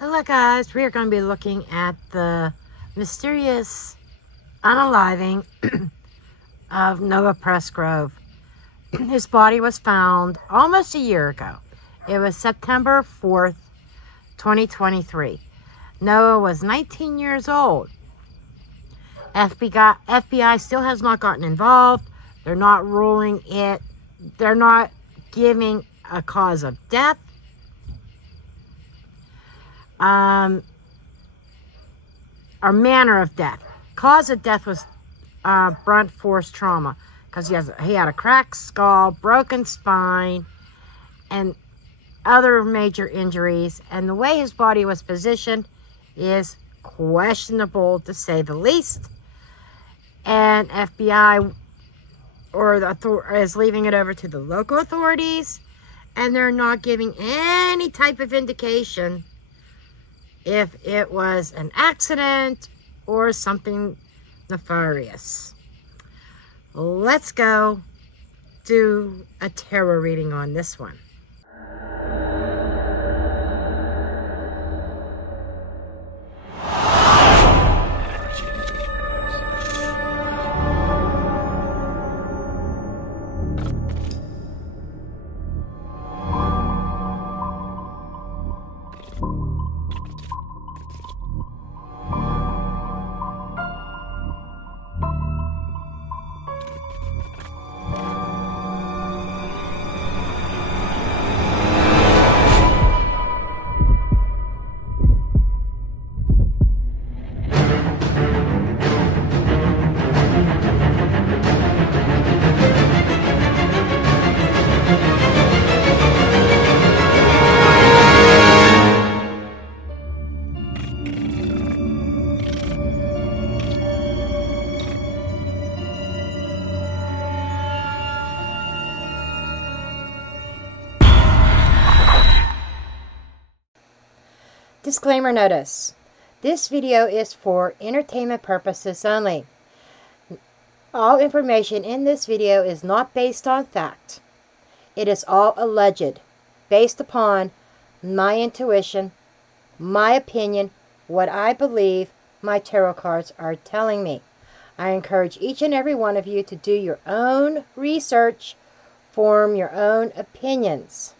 Hello guys, we are going to be looking at the mysterious unaliving of Noah Presgrove. His body was found almost a year ago. It was September 4th, 2023. Noah was 19 years old. FBI still has not gotten involved. They're not ruling it. They're not giving a cause of death. Or manner of death. Cause of death was blunt force trauma, because he had a cracked skull, broken spine, and other major injuries. And the way his body was positioned is questionable, to say the least. And FBI is leaving it over to the local authorities, and they're not giving any type of indication if it was an accident or something nefarious. Let's go do a tarot reading on this one. Disclaimer notice. This video is for entertainment purposes only. All information in this video is not based on fact. It is all alleged, based upon my intuition, my opinion, what I believe my tarot cards are telling me. I encourage each and every one of you to do your own research, form your own opinions.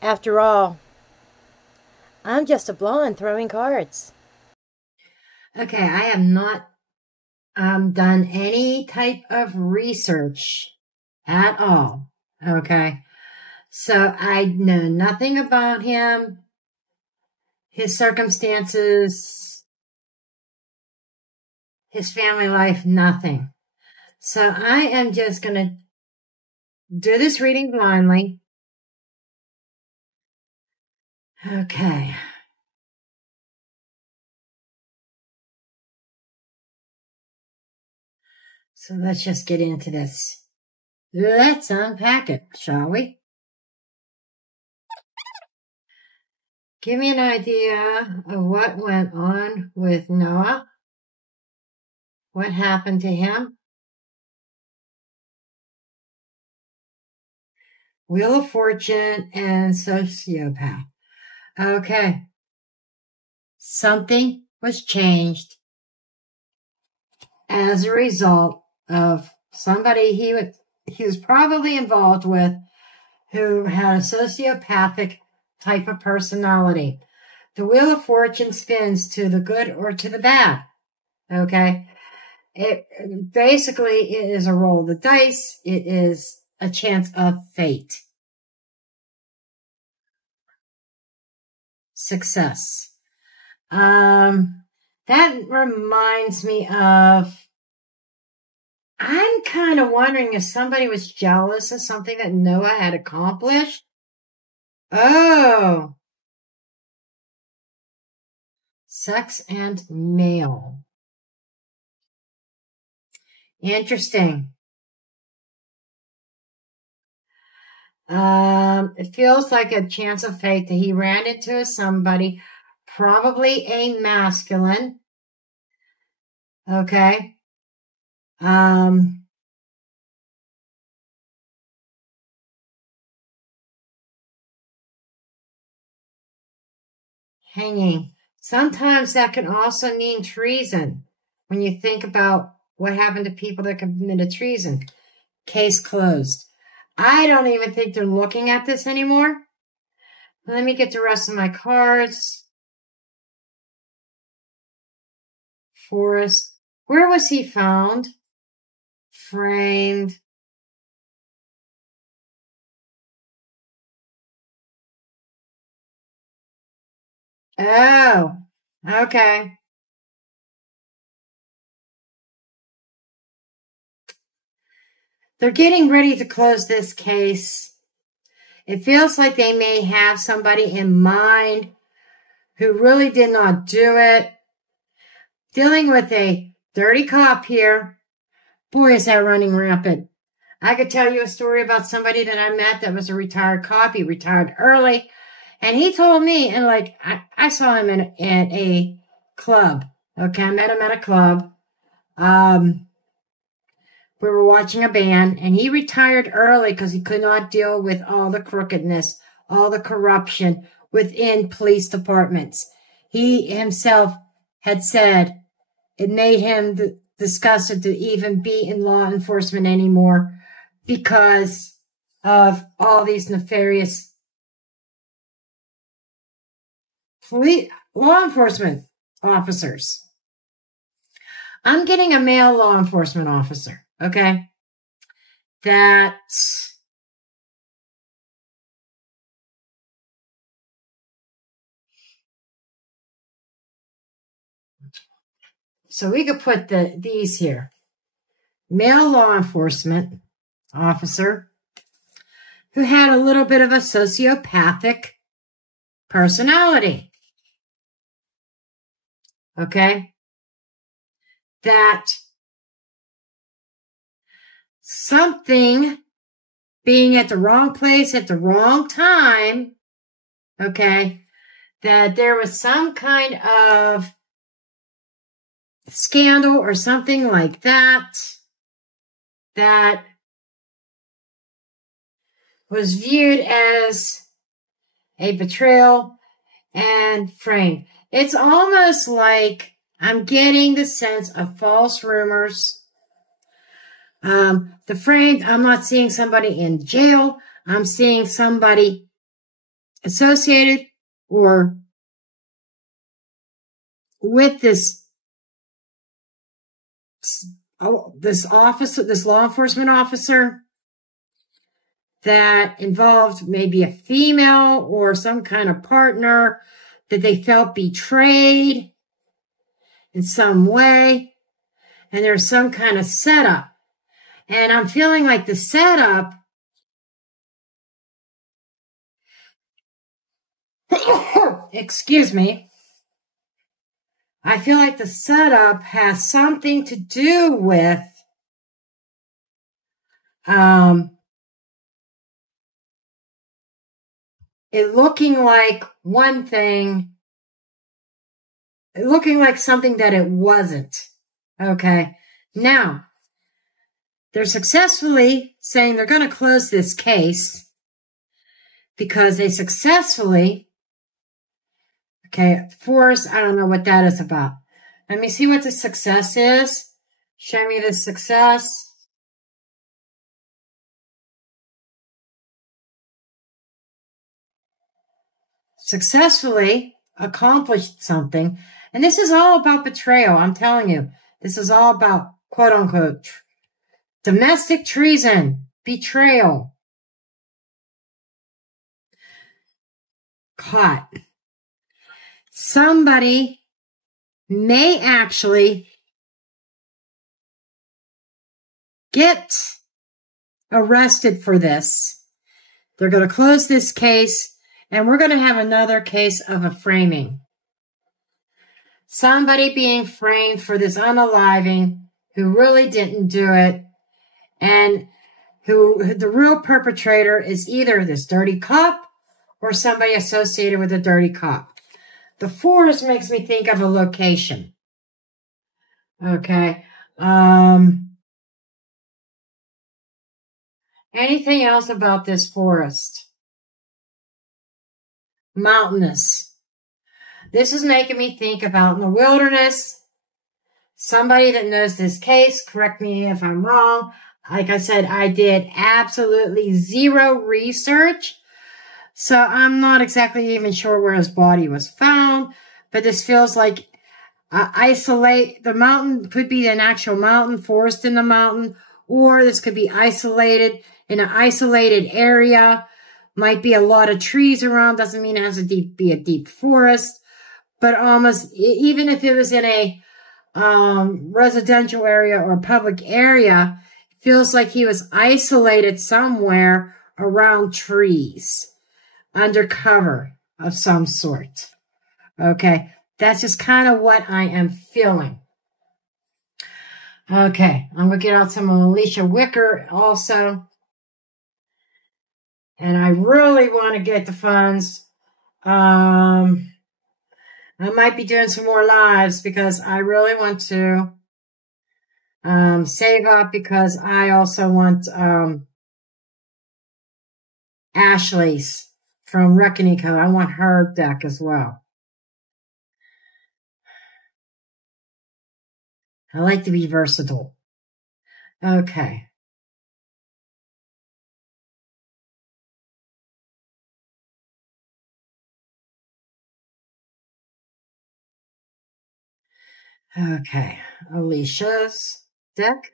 After all, I'm just a blonde throwing cards. Okay, I have not done any type of research at all. Okay, so I know nothing about him, his circumstances, his family life, nothing. So I am just going to do this reading blindly. Okay. So let's just get into this. Let's unpack it, shall we? Give me an idea of what went on with Noah. What happened to him? Wheel of Fortune and sociopath. Okay. Something was changed as a result of somebody he was probably involved with who had a sociopathic type of personality. The Wheel of Fortune spins to the good or to the bad. Okay. It basically is a roll of the dice. It is a chance of fate. Success. That reminds me of, I'm kind of wondering if somebody was jealous of something that Noah had accomplished. Oh. Sex and male. Interesting. It feels like a chance of fate that he ran into somebody, probably a masculine. Okay. hanging. Sometimes that can also mean treason. When you think about what happened to people that committed treason. Case closed. I don't even think they're looking at this anymore. Let me get the rest of my cards. Forrest. Where was he found? Framed. Oh, okay. They're getting ready to close this case. It feels like they may have somebody in mind who really did not do it. Dealing with a dirty cop here. Boy, is that running rampant. I could tell you a story about somebody that I met that was a retired cop. He retired early. And he told me, and like, I saw him at a club. Okay, I met him at a club. We were watching a band, and he retired early because he could not deal with all the crookedness, all the corruption within police departments. He himself had said it made him disgusted to even be in law enforcement anymore because of all these nefarious law enforcement officers. I'm getting a male law enforcement officer, okay? So we could put these here. Male law enforcement officer who had a little bit of a sociopathic personality. Okay? That something being at the wrong place at the wrong time, okay, that there was some kind of scandal or something like that that was viewed as a betrayal and framed. It's almost like I'm getting the sense of false rumors. The framed, I'm not seeing somebody in jail. I'm seeing somebody associated or with this officer, this law enforcement officer that involved maybe a female or some kind of partner that they felt betrayed in some way. And there's some kind of setup. And I'm feeling like the setup excuse me. I feel like the setup has something to do with it looking like one thing, looking like something that it wasn't. Okay. Now, they're successfully saying they're going to close this case because they successfully, okay, force, I don't know what that is about. Let me see what the success is. Show me the success. Successfully accomplished something. And this is all about betrayal. I'm telling you, this is all about quote unquote domestic treason, betrayal. Caught. Somebody may actually get arrested for this. They're going to close this case, and we're going to have another case of a framing. Somebody being framed for this unaliving who really didn't do it, and who the real perpetrator is either this dirty cop or somebody associated with a dirty cop. The forest makes me think of a location. Okay. Anything else about this forest? Mountainous. This is making me think about in the wilderness. Somebody that knows this case, correct me if I'm wrong. Like I said, I did absolutely zero research. So I'm not exactly even sure where his body was found. But this feels like isolate. The mountain could be an actual mountain, forest in the mountain. Or this could be isolated in an isolated area. Might be a lot of trees around. Doesn't mean it has to be a deep forest. But almost, even if it was in a residential area or public area, it feels like he was isolated somewhere around trees, under cover of some sort. Okay, that's just kind of what I am feeling. Okay, I'm going to get out some Alicia Wicker also. And I really want to get the funds. I might be doing some more lives because I really want to save up, because I also want Ashley's from Reckoning Code. I want her deck as well. I like to be versatile. Okay. Okay. Alicia's deck.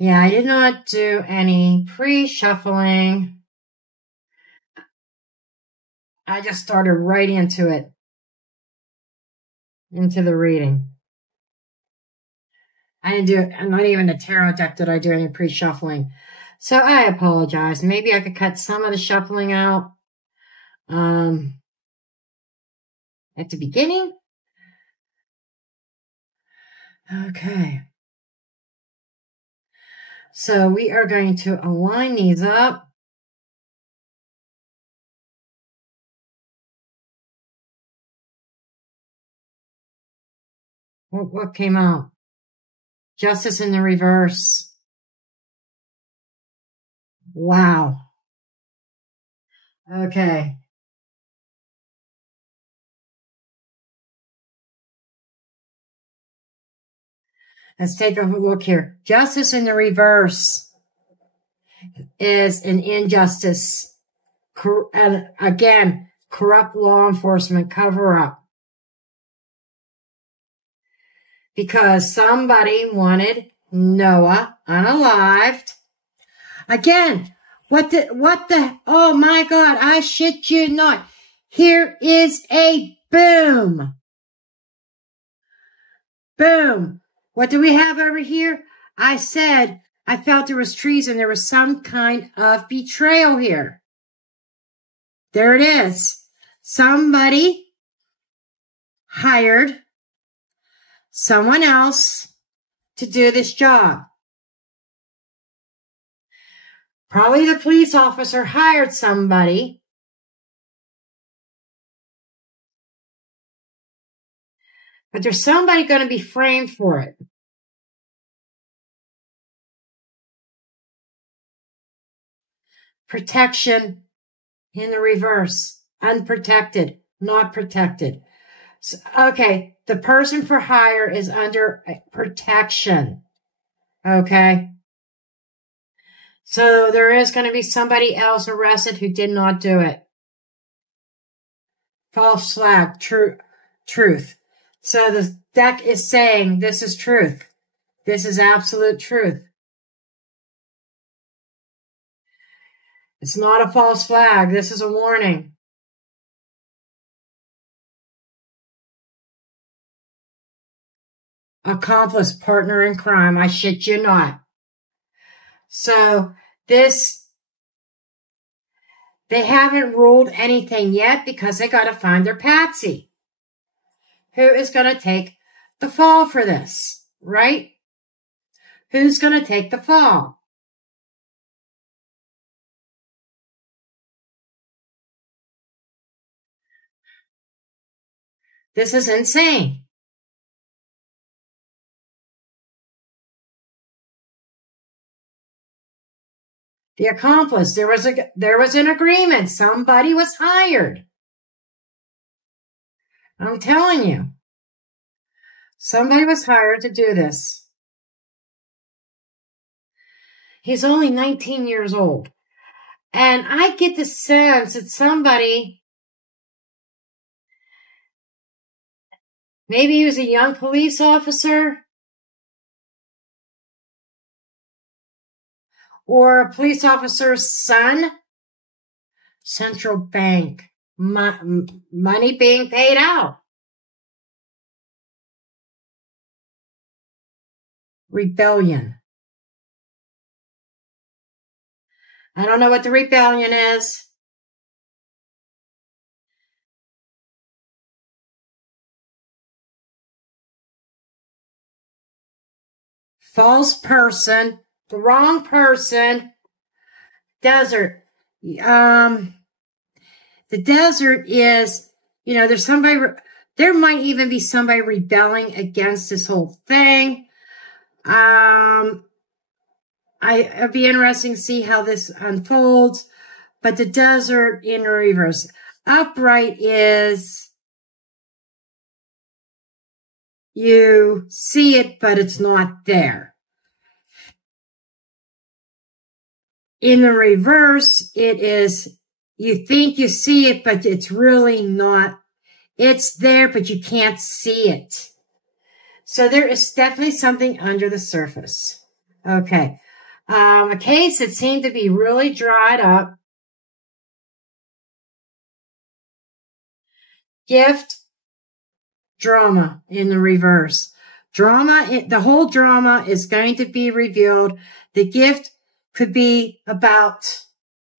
Yeah, I did not do any pre-shuffling. I just started right into it, into the reading. I didn't do it, not even the tarot deck did I do any pre-shuffling. So I apologize. Maybe I could cut some of the shuffling out at the beginning. Okay. So we are going to align these up. What came out? Justice in the reverse. Wow. Okay. Let's take a look here. Justice in the reverse is an injustice. And again, corrupt law enforcement cover-up. Because somebody wanted Noah unalived. Again, oh my God, I shit you not. Here is a boom. Boom. What do we have over here? I said I felt there was treason. There was some kind of betrayal here. There it is. Somebody hired someone else to do this job. Probably the police officer hired somebody. But there's somebody going to be framed for it. Protection in the reverse. Unprotected. Not protected. So, okay. The person for hire is under protection. Okay. So there is going to be somebody else arrested who did not do it. False flag. Truth. So the deck is saying this is truth. This is absolute truth. It's not a false flag. This is a warning. Accomplice, partner in crime. I shit you not. So this, they haven't ruled anything yet because they got to find their patsy. Who is going to take the fall for this, right? Who's going to take the fall? This is insane. The accomplice, there was an agreement. Somebody was hired. I'm telling you. Somebody was hired to do this. He's only 19 years old. And I get the sense that somebody, maybe he was a young police officer or a police officer's son. Central bank, money being paid out. Rebellion. I don't know what the rebellion is. False person, the wrong person. Desert. The desert is, you know, there's somebody, there might even be somebody rebelling against this whole thing. It'd be interesting to see how this unfolds. But the desert in reverse. Upright is you see it, but it's not there. In the reverse, it is you think you see it, but it's really not. It's there, but you can't see it. So there is definitely something under the surface. Okay. A case that seemed to be really dried up. Gift, drama in the reverse. Drama, the whole drama is going to be revealed. The gift could be about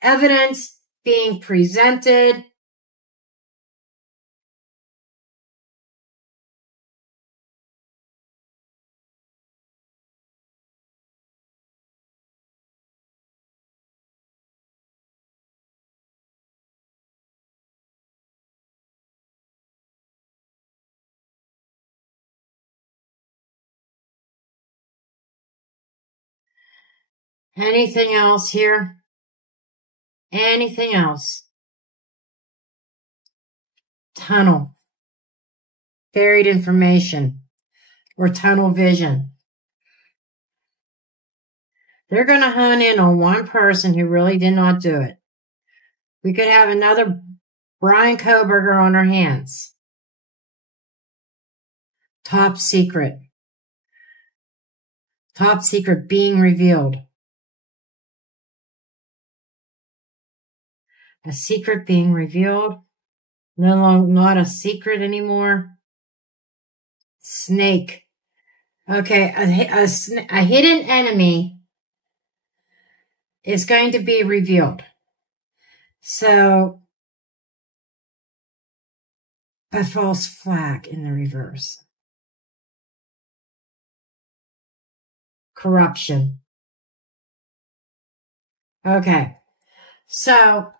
evidence being presented. Anything else here? Anything else? Tunnel. Buried information or tunnel vision. They're going to hone in on one person who really did not do it. We could have another Brian Koberger on our hands. Top secret. Top secret being revealed. A secret being revealed. No longer not a secret anymore. Snake. Okay, a hidden enemy is going to be revealed. So, a false flag in the reverse. Corruption. Okay, so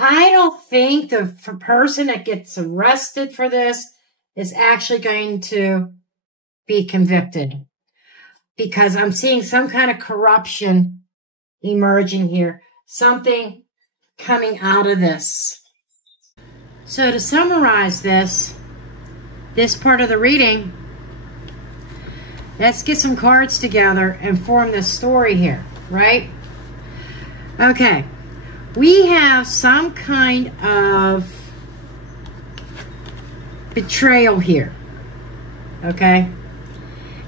I don't think the person that gets arrested for this is actually going to be convicted, because I'm seeing some kind of corruption emerging here, something coming out of this. So to summarize this part of the reading, let's get some cards together and form this story here, right? Okay. We have some kind of betrayal here, okay?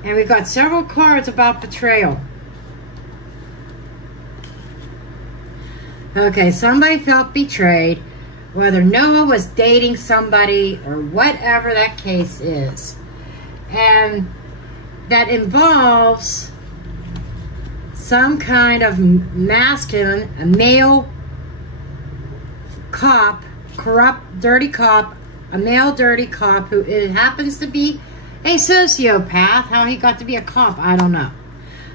And we've got several cards about betrayal. Okay, somebody felt betrayed, whether Noah was dating somebody or whatever that case is. And that involves some kind of masculine, a male cop, corrupt, dirty cop, a male dirty cop who it happens to be a sociopath. How he got to be a cop, I don't know.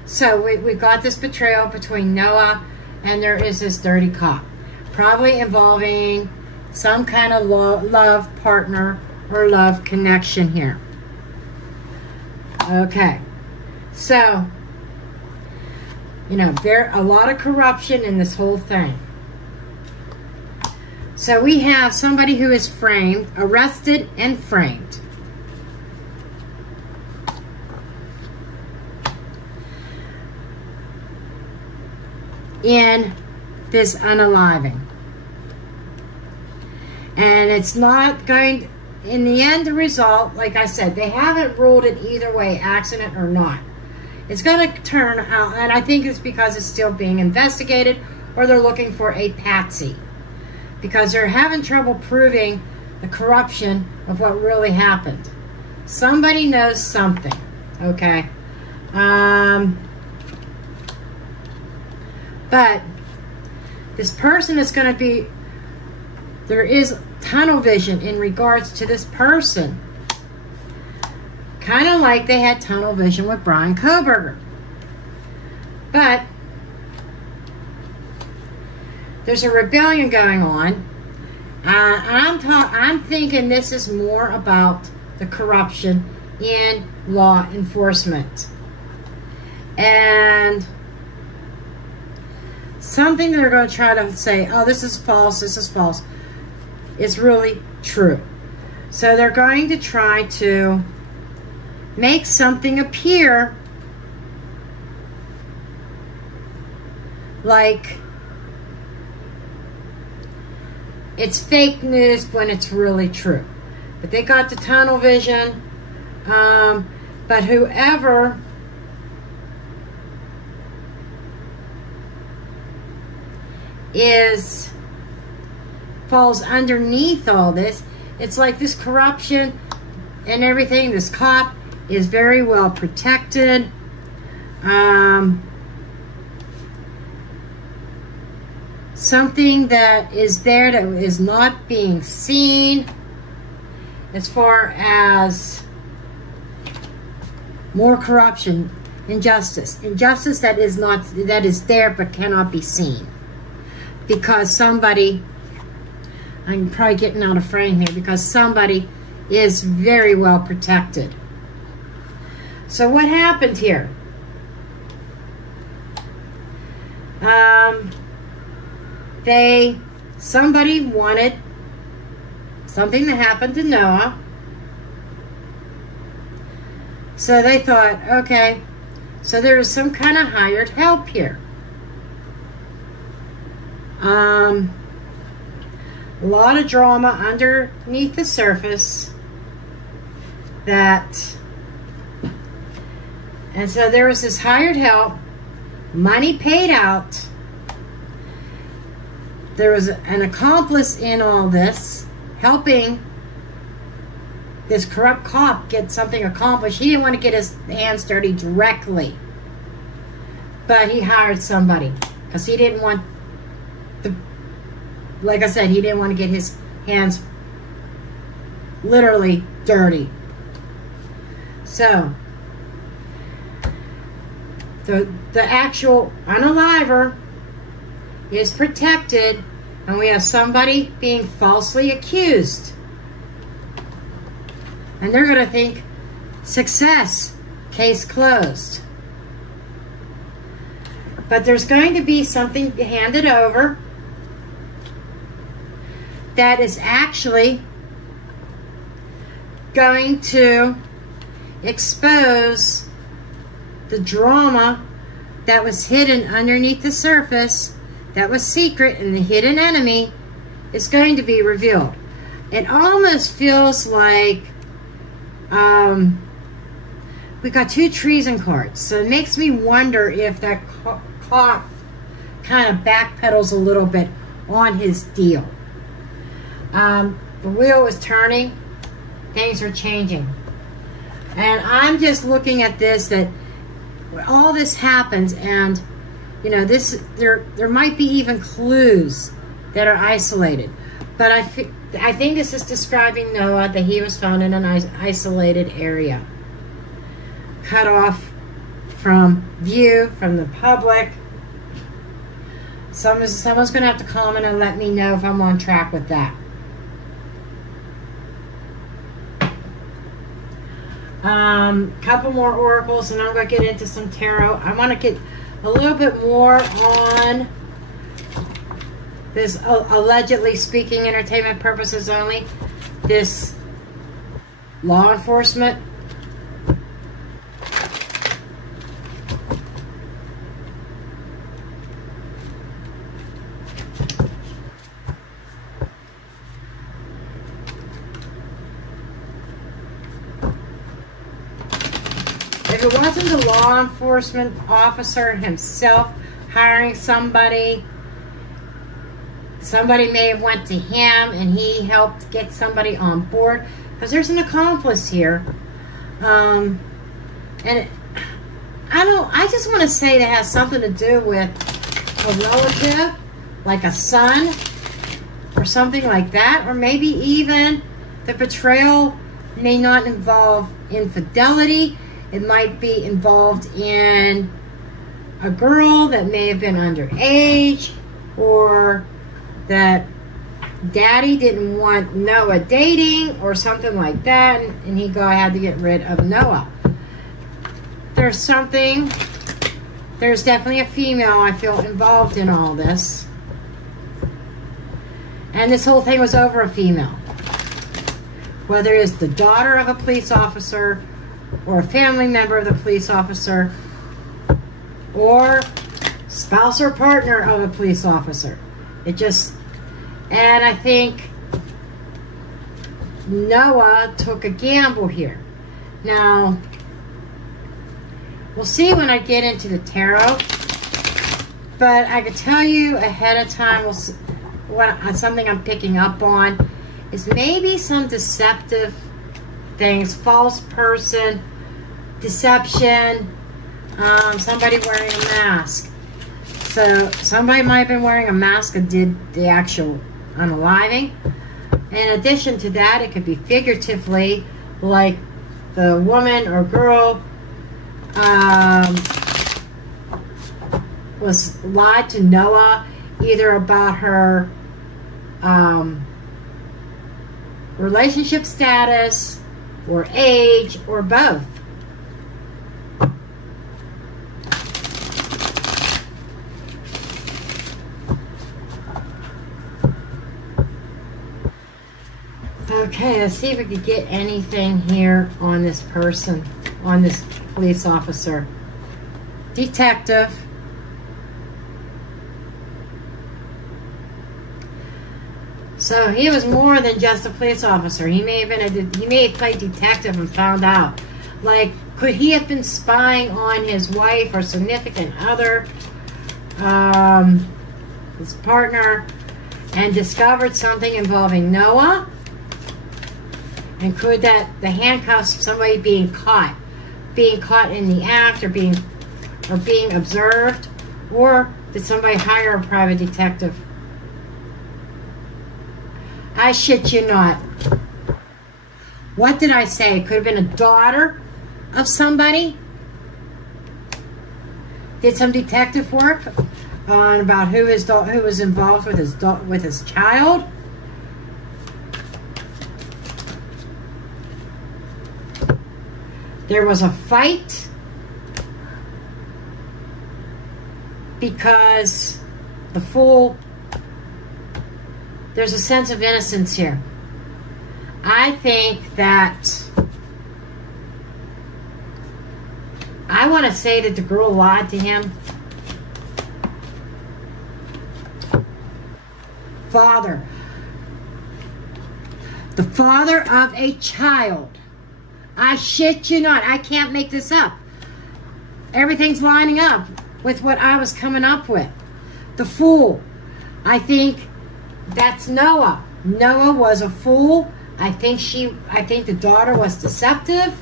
So we've got this betrayal between Noah and there is this dirty cop, probably involving some kind of love partner or love connection here. Okay, so You know, there a lot of corruption in this whole thing. So we have somebody who is framed, arrested and framed. In this unaliving. And it's not going, in the end, the result, like I said, they haven't ruled it either way, accident or not. It's going to turn out, and I think it's because it's still being investigated, or they're looking for a patsy. Because they're having trouble proving the corruption of what really happened. Somebody knows something, okay? But this person is going to be, there is tunnel vision in regards to this person. Kind of like they had tunnel vision with Brian Kohberger. But there's a rebellion going on. I'm thinking this is more about the corruption in law enforcement. And something they're going to try to say, oh, this is false, is really true. So they're going to try to make something appear like it's fake news when it's really true. But they got the tunnel vision. But whoever falls underneath all this, it's like this corruption and everything. This cop is very well protected. Something that is there that is not being seen, as far as more corruption, injustice that is there but cannot be seen. Because somebody, I'm probably getting out of frame here, because somebody is very well protected. So what happened here? Somebody wanted something that happened to Noah. So they thought, okay, so there was some kind of hired help here. A lot of drama underneath the surface and so there was this hired help, money paid out. There was an accomplice in all this, helping this corrupt cop get something accomplished. He didn't want to get his hands dirty directly, but he hired somebody because he didn't want like I said, he didn't want to get his hands literally dirty. So the actual unaliver is protected, and we have somebody being falsely accused. And they're going to think, success, case closed. But there's going to be something handed over that is actually going to expose the drama that was hidden underneath the surface, that was secret, and the hidden enemy is going to be revealed. It almost feels like we got two treason cards, so it makes me wonder if that cop kind of backpedals a little bit on his deal. The wheel is turning, things are changing, and I'm just looking at this, that all this happens, and you know, there might be even clues that are isolated, but I think this is describing Noah, that he was found in an isolated area, cut off from view, from the public. Someone's going to have to comment and let me know if I'm on track with that. Couple more oracles, and I'm going to get into some tarot. I want to get a little bit more on this allegedly speaking entertainment purposes only, this law enforcement. If it wasn't the law enforcement officer himself hiring somebody, somebody may have went to him and he helped get somebody on board, because there's an accomplice here. And I just want to say that has something to do with a relative, like a son or something like that, or maybe even the betrayal may not involve infidelity. It might be involved in a girl that may have been underage, or that daddy didn't want Noah dating or something like that, and he had to get rid of Noah. There's definitely a female, I feel, involved in all this. And this whole thing was over a female. Whether it's the daughter of a police officer, or a family member of the police officer, or spouse or partner of a police officer. And I think Noah took a gamble here. Now, we'll see when I get into the tarot, but I can tell you ahead of time, something I'm picking up on is maybe some deceptive things, false person, deception, somebody wearing a mask. So somebody might have been wearing a mask and did the actual unaliving. In addition to that, it could be figuratively, like the woman or girl was lied to Noah, either about her relationship status, or age, or both. Okay, let's see if we could get anything here on this person, on this police officer. Detective. So he was more than just a police officer. He may have played detective and found out. Like, could he have been spying on his wife or significant other, his partner, and discovered something involving Noah? And could the handcuffs, somebody being caught in the act, or being observed, or did somebody hire a private detective? I shit you not. What did I say? It could have been a daughter of somebody. Did some detective work on about who was involved with his child. There was a fight because the fool. There's a sense of innocence here. I think that I want to say that the girl lied to him. Father. The father of a child. I shit you not. I can't make this up. Everything's lining up with what I was coming up with. The fool. I think that's Noah. Noah was a fool. I think the daughter was deceptive.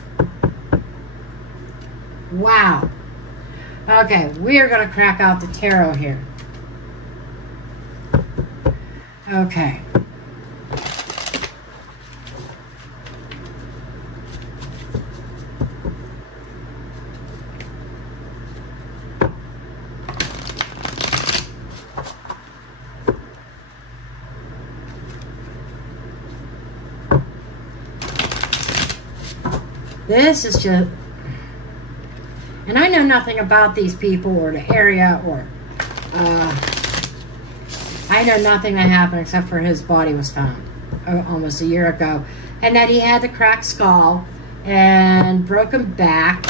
Wow. Okay, we are going to crack out the tarot here. Okay. This is just, And I know nothing about these people or the area, or I know nothing that happened except for his body was found almost a year ago, and that he had the cracked skull and broken back.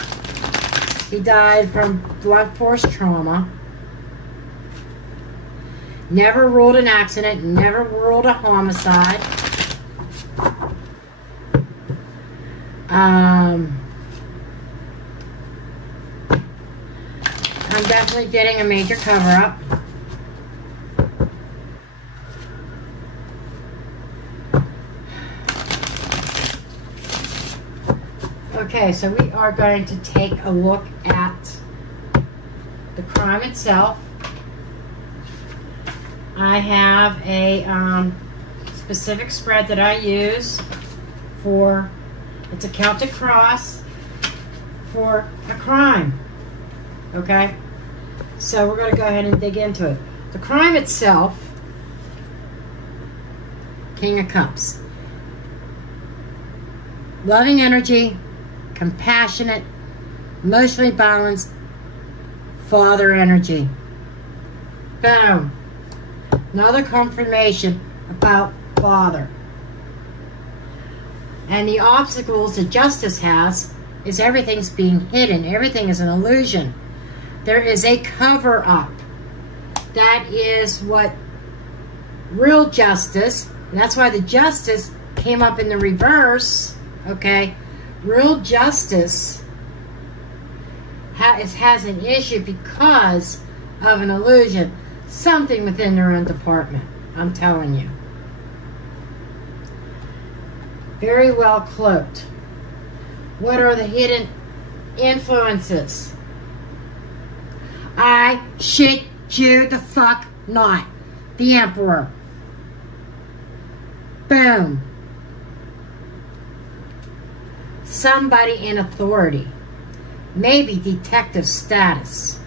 He died from blunt force trauma. Never ruled an accident, never ruled a homicide. I'm definitely getting a major cover-up. Okay, so we are going to take a look at the crime itself. I have a specific spread that I use for, it's a Celtic cross for a crime. Okay, so we're going to go ahead and dig into it. The crime itself, King of Cups. Loving energy, compassionate, emotionally balanced, father energy. Boom. Another confirmation about father. And the obstacles that justice has is everything's being hidden. Everything is an illusion. There is a cover-up. That is what real justice, and that's why the justice came up in the reverse, okay? Real justice has an issue because of an illusion. Something within their own department, I'm telling you. Very well cloaked. What are the hidden influences? I shit you the fuck not. The Emperor. Boom. Somebody in authority. Maybe detective status.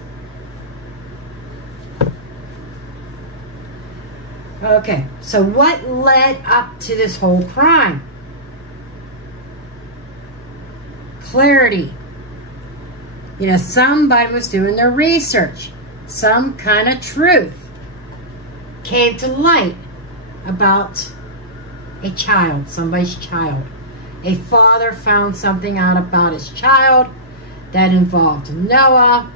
Okay, so what led up to this whole crime? Clarity. You know, somebody was doing their research. Some kind of truth came to light about a child, somebody's child. A father found something out about his child that involved Noah.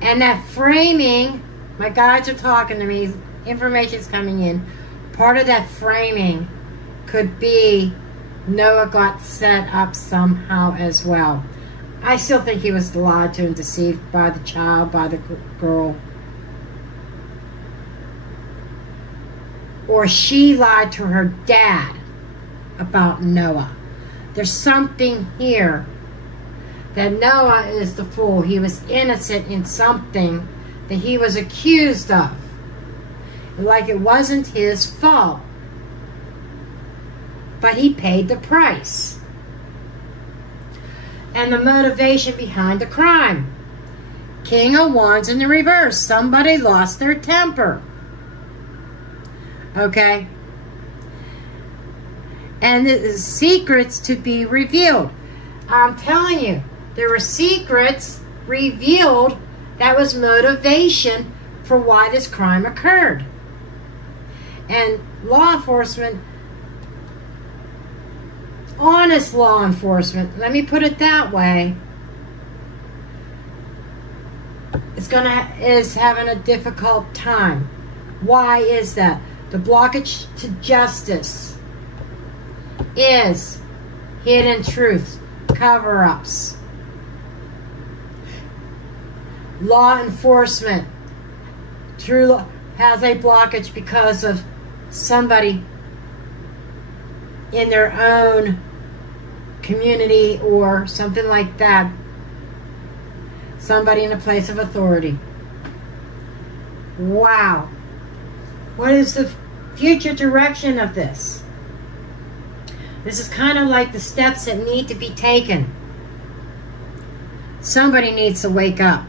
And that framing, my guides are talking to me, information's coming in. Part of that framing could be Noah got set up somehow as well. I still think he was lied to and deceived by the child, by the girl. Or she lied to her dad about Noah. There's something here that Noah is the fool. He was innocent in something that he was accused of. Like it wasn't his fault. But he paid the price. And the motivation behind the crime. King of Wands in the reverse. Somebody lost their temper. Okay? And the secrets to be revealed. I'm telling you, there were secrets revealed that was motivation for why this crime occurred. And law enforcement, honest law enforcement, let me put it that way, is having a difficult time. Why is that? The blockage to justice is hidden truths, cover-ups. Law enforcement has a blockage because of somebody in their own community or something like that. Somebody in a place of authority. Wow. What is the future direction of this? This is kind of like the steps that need to be taken. Somebody needs to wake up.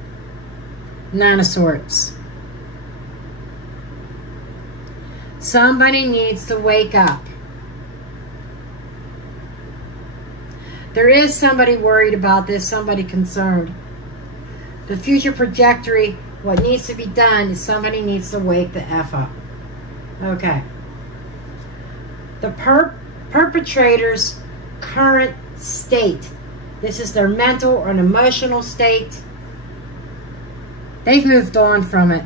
Nine of Swords. Somebody needs to wake up. There is somebody worried about this, somebody concerned. The future trajectory, what needs to be done is somebody needs to wake the F up. Okay. The perpetrator's current state. This is their mental or an emotional state. They've moved on from it.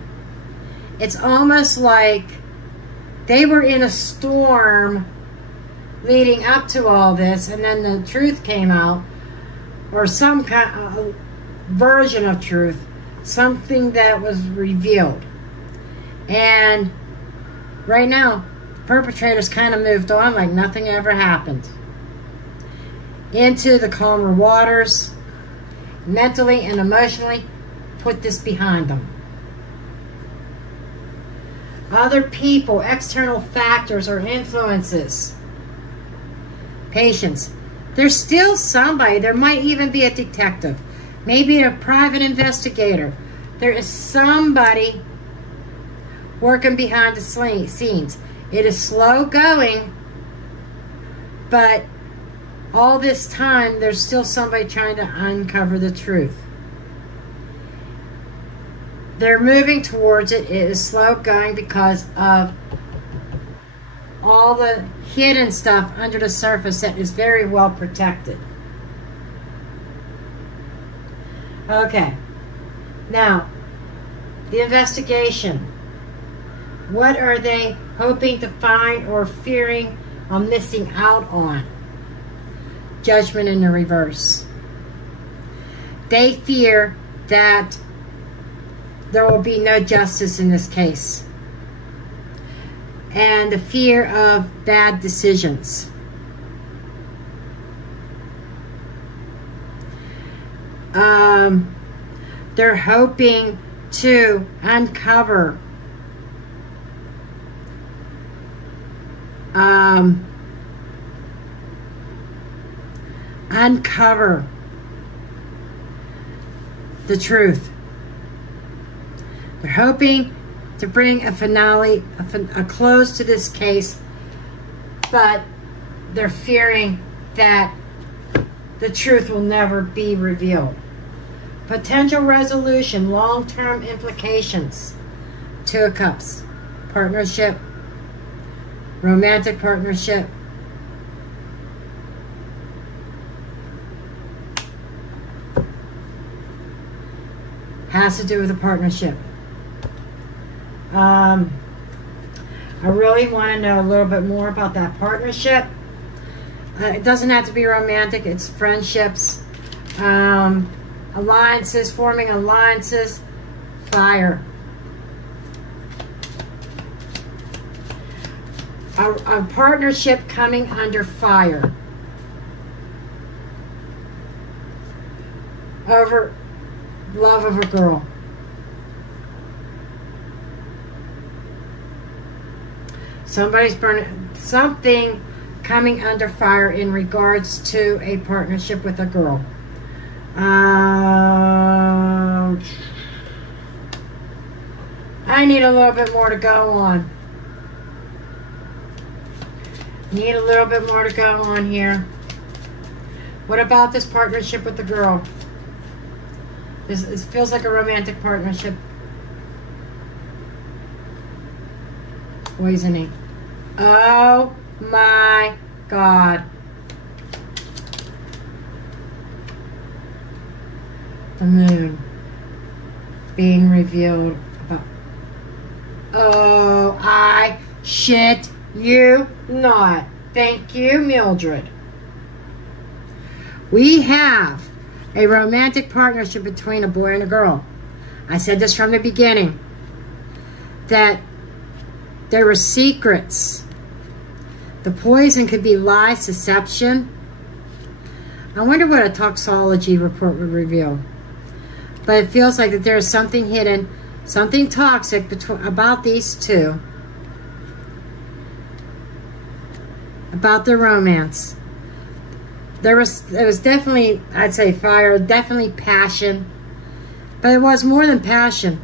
It's almost like they were in a storm leading up to all this, and then the truth came out, or some kind of version of truth, something that was revealed. And right now, the perpetrators kind of moved on like nothing ever happened. Into the calmer waters, mentally and emotionally, put this behind them. Other people, external factors or influences. Patience. There's still somebody. There might even be a detective. Maybe a private investigator. There is somebody working behind the scenes. It is slow going, but all this time, there's still somebody trying to uncover the truth. They're moving towards it. It is slow going because of all the hidden stuff under the surface that is very well protected. Okay. Now, the investigation. What are they hoping to find or fearing or missing out on? Judgment in the reverse. They fear that there will be no justice in this case. And the fear of bad decisions. They're hoping to uncover the truth. They're hoping to bring a finale, a close to this case, but they're fearing that the truth will never be revealed. Potential resolution, long-term implications. Two of Cups, partnership, romantic partnership. Has to do with a partnership. I really want to know a little bit more about that partnership. It doesn't have to be romantic. It's friendships, alliances, forming alliances, fire. A partnership coming under fire. Over love of a girl. Somebody's burning something coming under fire in regards to a partnership with a girl. I need a little bit more to go on. Need a little bit more to go on here. What about this partnership with the girl? This feels like a romantic partnership. Poisoning. Oh my God. The moon being revealed about. Oh, I shit you not. Thank you, Mildred. We have a romantic partnership between a boy and a girl. I said this from the beginning, that there were secrets. The poison could be lies, deception. I wonder what a toxology report would reveal. But it feels like that there is something hidden, something toxic about these two. About their romance. There was definitely, I'd say fire, definitely passion. But it was more than passion.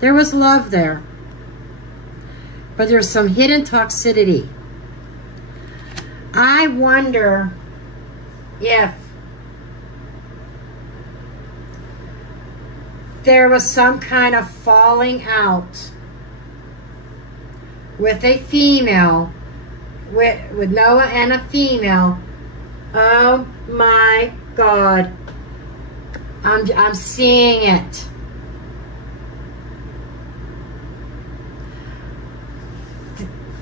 There was love there. But there's some hidden toxicity. I wonder if there was some kind of falling out with a female, with Noah and a female. Oh my God. I'm seeing it.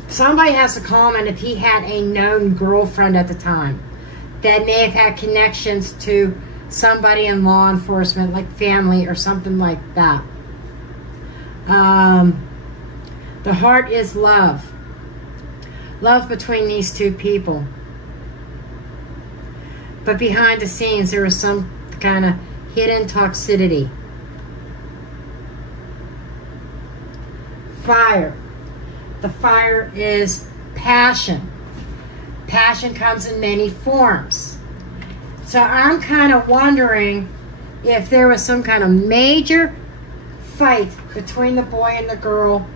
Somebody has to comment if he had a known girlfriend at the time that may have had connections to somebody in law enforcement, like family or something like that. The heart is love. Love between these two people. But behind the scenes, there was some kind of hidden toxicity. Fire. The fire is passion. Passion comes in many forms. So I'm kind of wondering if there was some kind of major fight between the boy and the girl.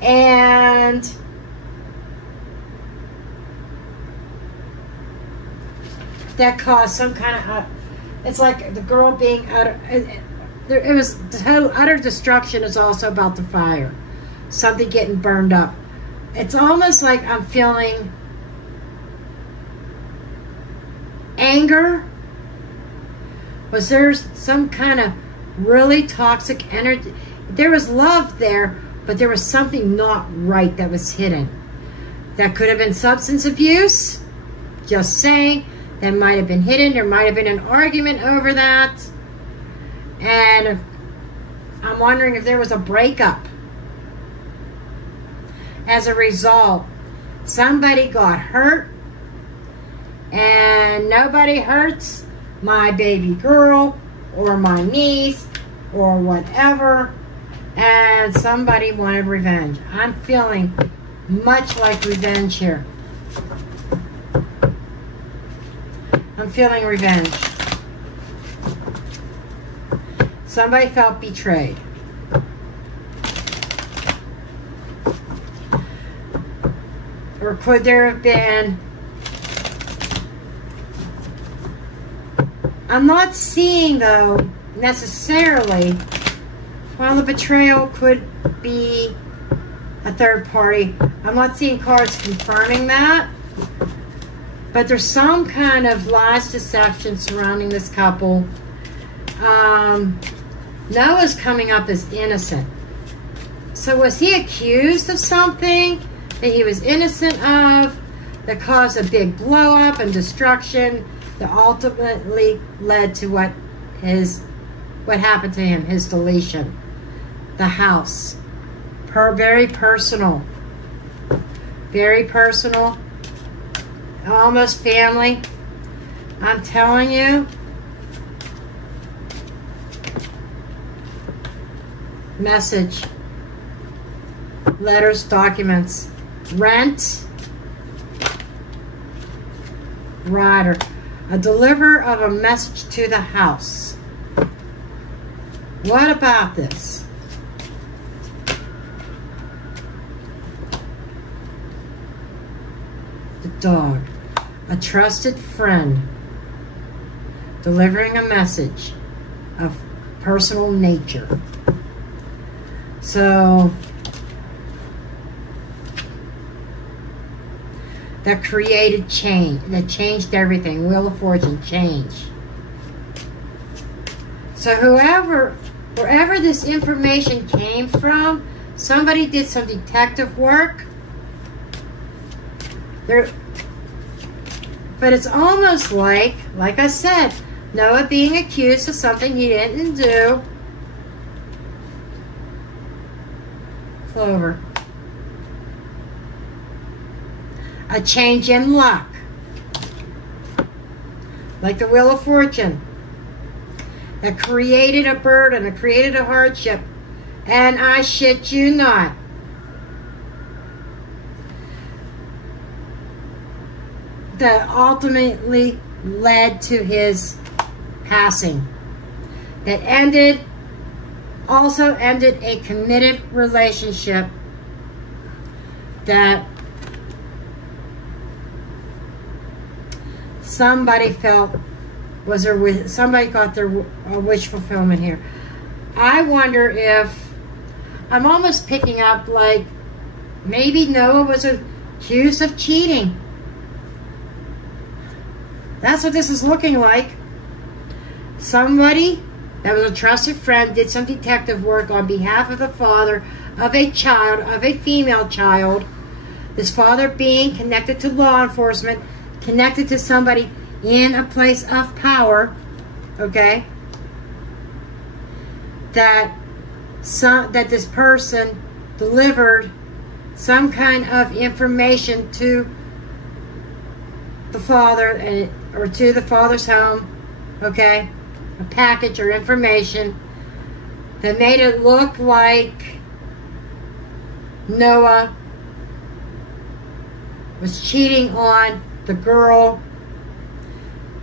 And that caused some kind of, it's like the girl being it was total, utter destruction is also about the fire. Something getting burned up. It's almost like I'm feeling anger. Was there some kind of really toxic energy? There was love there, but there was something not right that was hidden. That could have been substance abuse. Just saying. That might have been hidden. There might have been an argument over that. And I'm wondering if there was a breakup. As a result, somebody got hurt. And nobody hurts my baby girl or my niece or whatever. And somebody wanted revenge. I'm feeling much like revenge here. I'm feeling revenge. Somebody felt betrayed. Or could there have been... I'm not seeing, though, necessarily, while the betrayal could be a third party. I'm not seeing cards confirming that. But there's some kind of lies, deception surrounding this couple. Noah's coming up as innocent. So was he accused of something that he was innocent of that caused a big blow up and destruction that ultimately led to what happened to him, his deletion? The house. Very personal. Very personal. Almost family. I'm telling you. Message. Letters, documents. Rent. Rider. A deliverer of a message to the house. What about this? The dog. A trusted friend. Delivering a message of personal nature. So, that created change. That changed everything. Wheel of Fortune, change. So wherever this information came from, somebody did some detective work. But it's almost like I said, Noah being accused of something he didn't do. Clover. A change in luck. Like the Wheel of Fortune. That created a burden, it created a hardship. And I shit you not. That ultimately led to his passing. That also ended a committed relationship that somebody felt Was there somebody got their wish fulfillment here? I wonder if, I'm almost picking up like maybe Noah was accused of cheating. That's what this is looking like. Somebody that was a trusted friend did some detective work on behalf of the father of a child, of a female child. This father being connected to law enforcement, connected to somebody in a place of power, okay? That this person delivered some kind of information to the father or to the father's home, okay? A package or information that made it look like Noah was cheating on the girl.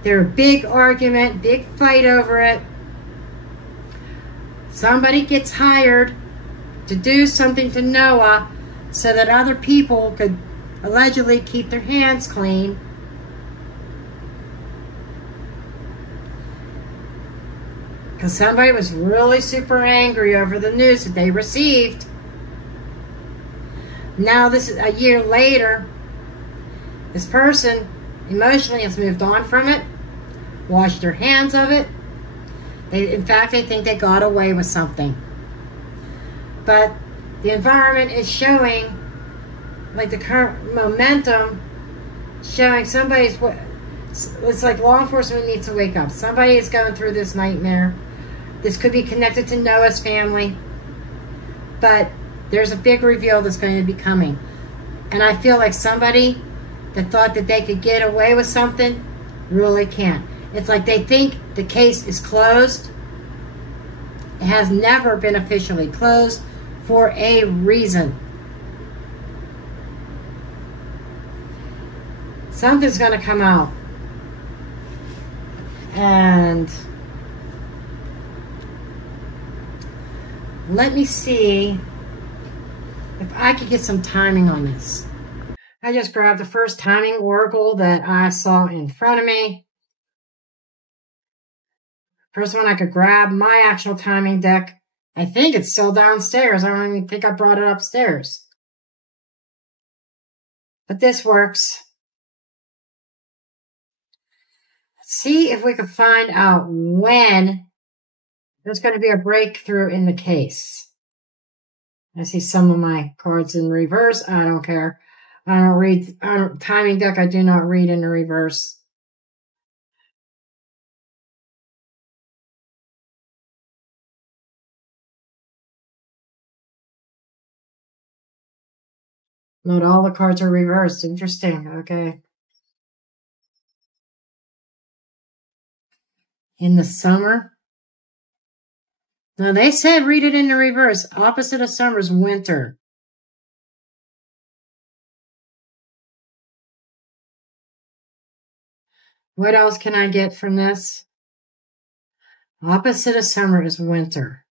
There was a big argument, big fight over it. Somebody gets hired to do something to Noah so that other people could allegedly keep their hands clean. Because somebody was really super angry over the news that they received. Now this is a year later. This person emotionally has moved on from it, washed their hands of it. In fact, they think they got away with something. But the environment is showing, like the current momentum, showing somebody's, it's like law enforcement needs to wake up. Somebody is going through this nightmare. This could be connected to Noah's family. But there's a big reveal that's going to be coming. And I feel like somebody that thought that they could get away with something really can't. It's like they think the case is closed. It has never been officially closed for a reason. Something's going to come out. And let me see if I could get some timing on this. I just grabbed the first timing oracle that I saw in front of me. First one I could grab, my actual timing deck. I think it's still downstairs. I don't even think I brought it upstairs. But this works. Let's see if we can find out when there's going to be a breakthrough in the case. I see some of my cards in reverse. I don't care. I don't read, timing deck, I do not read in the reverse. Not all the cards are reversed. Interesting. Okay. In the summer. No, they said read it in the reverse. Opposite of summer is winter. What else can I get from this? Opposite of summer is winter.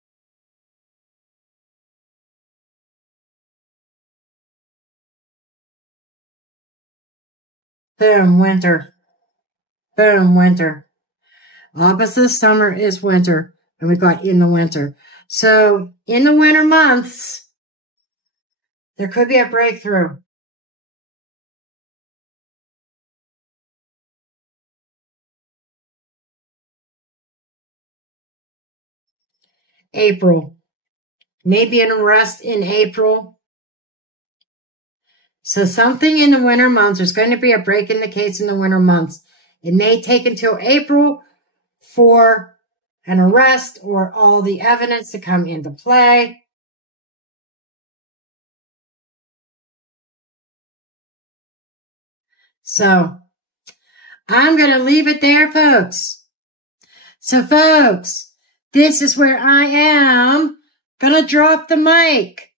Boom, winter. Boom, winter. Opposite of summer is winter. And we got in the winter. So, in the winter months, there could be a breakthrough. April. Maybe an arrest in April. So something in the winter months. There's going to be a break in the case in the winter months. It may take until April for an arrest or all the evidence to come into play. So I'm going to leave it there, folks. So, folks, this is where I am going to drop the mic.